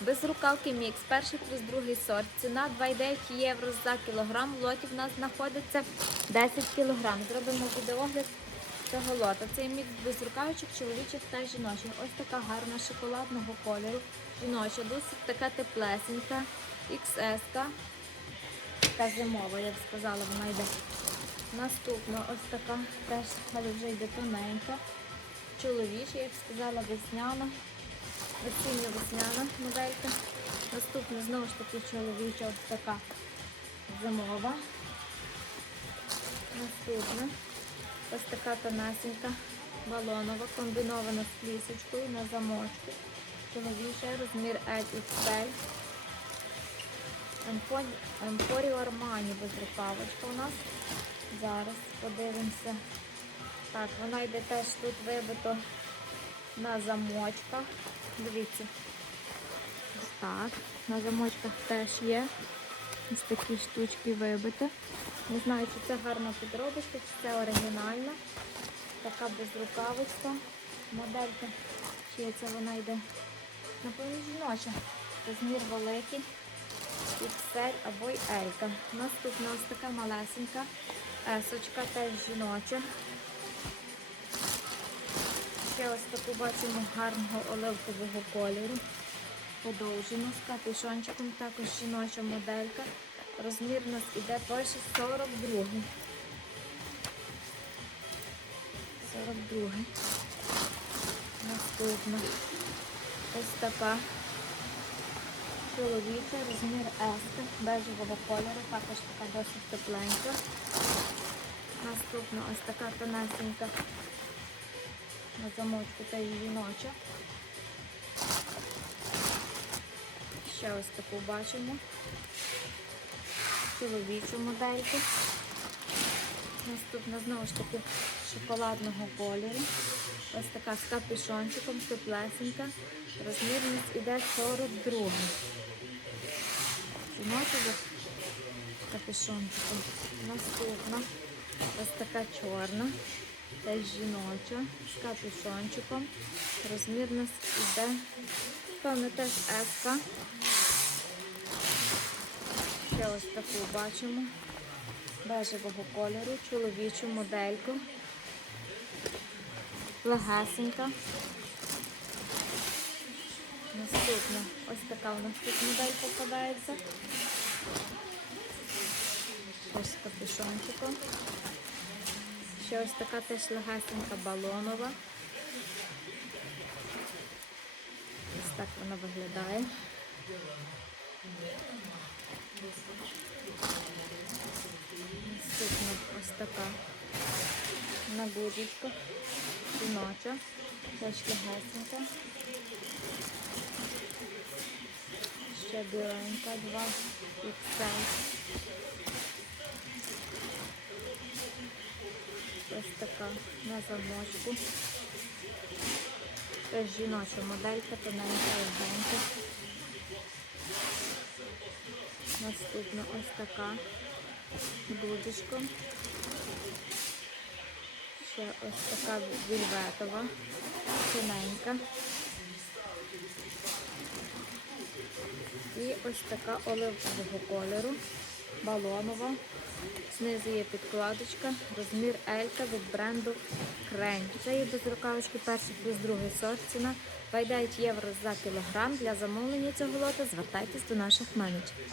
Без рукавки мікс, перший плюс другий сорт. Ціна 2,9 євро за кілограм. В лоті в нас знаходиться 10 кілограм. Зробимо відеогляд цього лота. Цей мікс без рукавичок, чоловічих та жіночих. Ось така гарна шоколадного кольору. Жіноча, досить така теплесенька. XS. Така зимова, як сказала, вона йде. Наступна ось така, теж але вже йде тоненька. Чоловіча, як сказала, весняна. Осіння весняна моделька. Наступна знову ж таки чоловіча ось така зимова. Наступна ось така тонесенька балонова, комбінована з плісочкою на замочку. Чоловіча, розмір XL. Емпоріо Армані без рукавочка у нас. Зараз подивимося. Так, вона йде теж тут вибито на замочках. Дивіться. Ось так. На замочках теж є. Ось такі штучки вибиті. Не знаю, чи це гарна підробочка, чи це оригінальна. Така безрукавочка. Моделька. Чи це вона йде? Напевно, жіноча. Розмір великий. XL або й L. Наступна ось така малесенька. Есочка теж жіноча. Ще ось таку бачимо гарного оливкового кольору. Подовжену з капюшончиком, також жіноча моделька. Розмір у нас іде перший 42. 42. Наступна. Ось така чоловіча, розмір S, бежевого кольору, також така досить тепленька. Наступна ось така тонесенька на замочку та і жіноча. Ще ось таку бачимо. Чоловічу модельку. Наступна знову ж таки шоколадного кольору. Ось така з капюшончиком, теплесенька. Розмірність іде 42. Жіноча з капюшончиком. Наступна ось така чорна. Теж жіноча з капюшончиком. Розмірність іде, певно, теж еска. Ще ось таку бачимо. Бежевого кольору, чоловічу модельку. Легесенька. Наступна ось така у нас тут модель попадається. Ось капюшончиком. Ще ось така теж легесенька балонова. Ось так вона виглядає. Наступна ось така на гудочках. Жіноча. Теж легесенька. Ще біленька, два XL. Ось така на замочку. Теж жіноча моделька, тоненька, легенька. Наступна ось така блузочка. Ще ось така вільветова, тоненька. І ось така оливкового кольору, балонова. Знизу є підкладочка, розмір Елька від бренду Крень. Це є без рукавички перший плюс другий сорт. Ціна 29 євро за кілограм. Для замовлення цього лота звертайтесь до наших менеджерів.